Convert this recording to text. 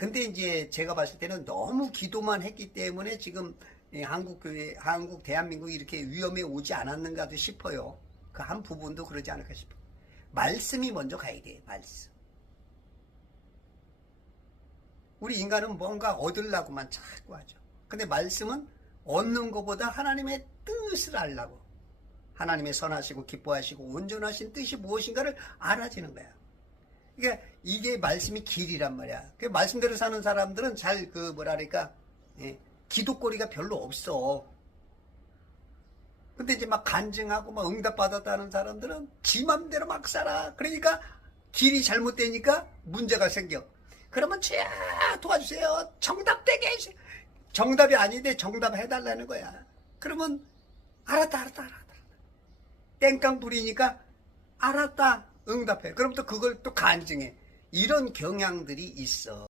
근데 이제 제가 봤을 때는 너무 기도만 했기 때문에 지금 이 한국 교회, 한국 대한민국이 이렇게 위험에 오지 않았는가도 싶어요. 그 한 부분도 그러지 않을까 싶어요. 말씀이 먼저 가야 돼요, 말씀. 우리 인간은 뭔가 얻으려고만 자꾸 하죠. 근데 말씀은 얻는 것보다 하나님의 뜻을 알라고. 하나님의 선하시고 기뻐하시고 온전하신 뜻이 무엇인가를 알아지는 거야. 그러니까 이게 말씀이 길이란 말이야. 그 말씀대로 사는 사람들은 잘 그 뭐랄까 예, 기도거리가 별로 없어. 근데 이제 막 간증하고 막 응답받았다는 사람들은 지 맘대로 막 살아. 그러니까 길이 잘못되니까 문제가 생겨. 그러면 주야 도와주세요. 정답되게 해주세요. 정답이 아닌데 정답 해달라는 거야. 그러면 알았다 알았다 알았다. 땡깡 부리니까 알았다 응답해. 그럼 또 그걸 또 간증해. 이런 경향들이 있어.